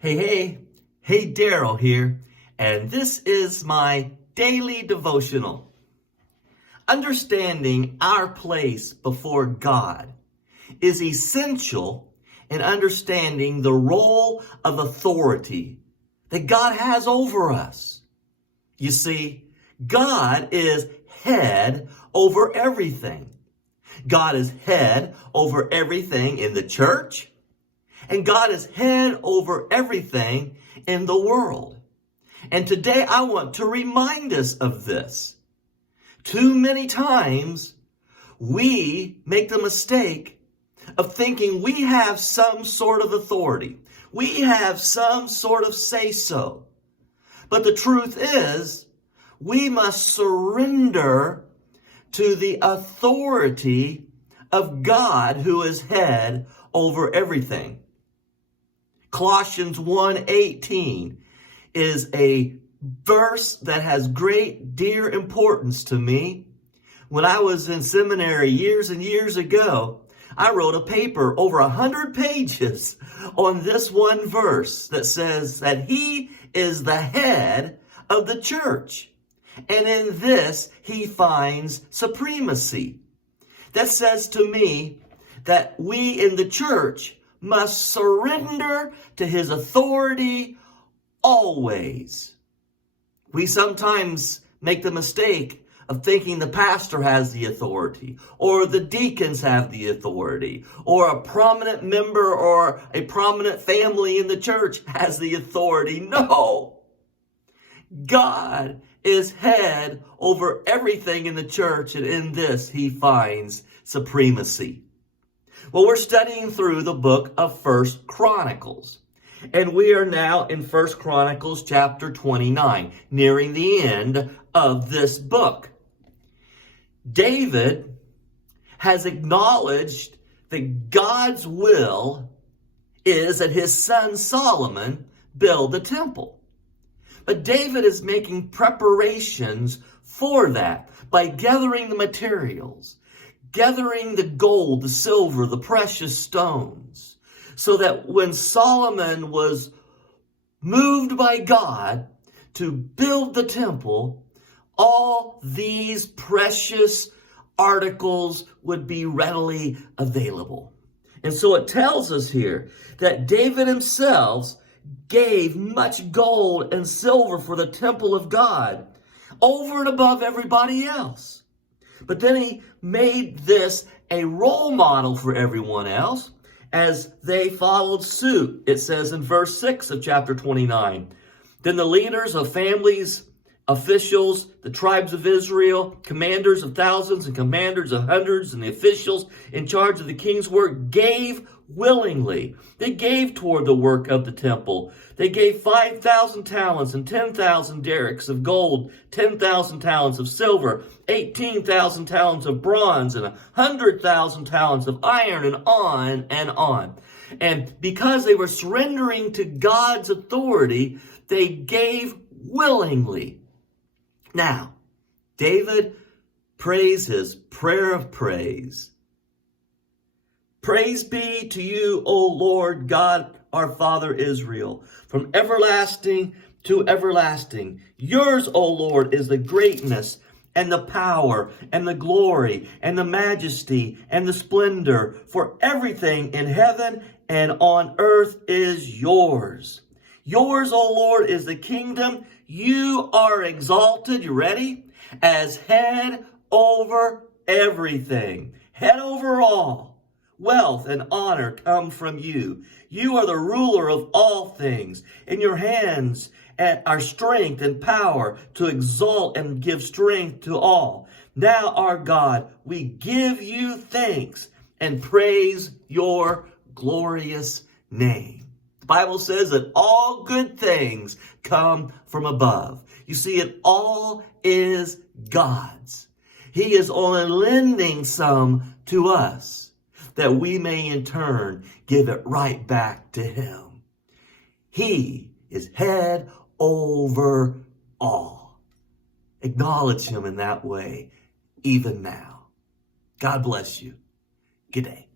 Hey, Daryl here, and this is my daily devotional. Understanding our place before God is essential in understanding the role of authority that God has over us. You see, God is head over everything. God is head over everything in the church, and God is head over everything in the world. And today I want to remind us of this. Too many times we make the mistake of thinking we have some sort of authority. We have some sort of say-so. But the truth is, we must surrender to the authority of God who is head over everything. Colossians 1:18 is a verse that has great dear importance to me. When I was in seminary years and years ago, I wrote a paper over 100 pages on this one verse that says that he is the head of the church. And in this, he finds supremacy. That says to me that we in the church must surrender to his authority always. We sometimes make the mistake of thinking the pastor has the authority, or the deacons have the authority, or a prominent member or a prominent family in the church has the authority. No! God is head over everything in the church, and in this he finds supremacy. Well, we're studying through the book of 1 Chronicles, and we are now in 1 Chronicles chapter 29, nearing the end of this book. David has acknowledged that God's will is that his son Solomon build the temple. But David is making preparations for that by gathering the materials, gathering the gold, the silver, the precious stones, so that when Solomon was moved by God to build the temple, all these precious articles would be readily available. And so it tells us here that David himself gave much gold and silver for the temple of God over and above everybody else. But then he made this a role model for everyone else as they followed suit. It says in verse 6 of chapter 29, then the leaders of families, officials, the tribes of Israel, commanders of thousands and commanders of hundreds, and the officials in charge of the king's work gave willingly. They gave toward the work of the temple. They gave 5,000 talents and 10,000 derricks of gold, 10,000 talents of silver, 18,000 talents of bronze, and 100,000 talents of iron, and on and on. And because they were surrendering to God's authority, they gave willingly. Now, David prays his prayer of praise. Praise be to you, O Lord God, our Father Israel, from everlasting to everlasting. Yours, O Lord, is the greatness and the power and the glory and the majesty and the splendor, for everything in heaven and on earth is yours. Yours, O Lord, is the kingdom. You are exalted, you ready? As head over everything, head over all. Wealth and honor come from you. You are the ruler of all things. In your hands are strength and power to exalt and give strength to all. Now, our God, we give you thanks and praise your glorious name. The Bible says that all good things come from above. You see, it all is God's. He is only lending some to us, that we may in turn give it right back to him. He is head over all. Acknowledge him in that way, even now. God bless you. Good day.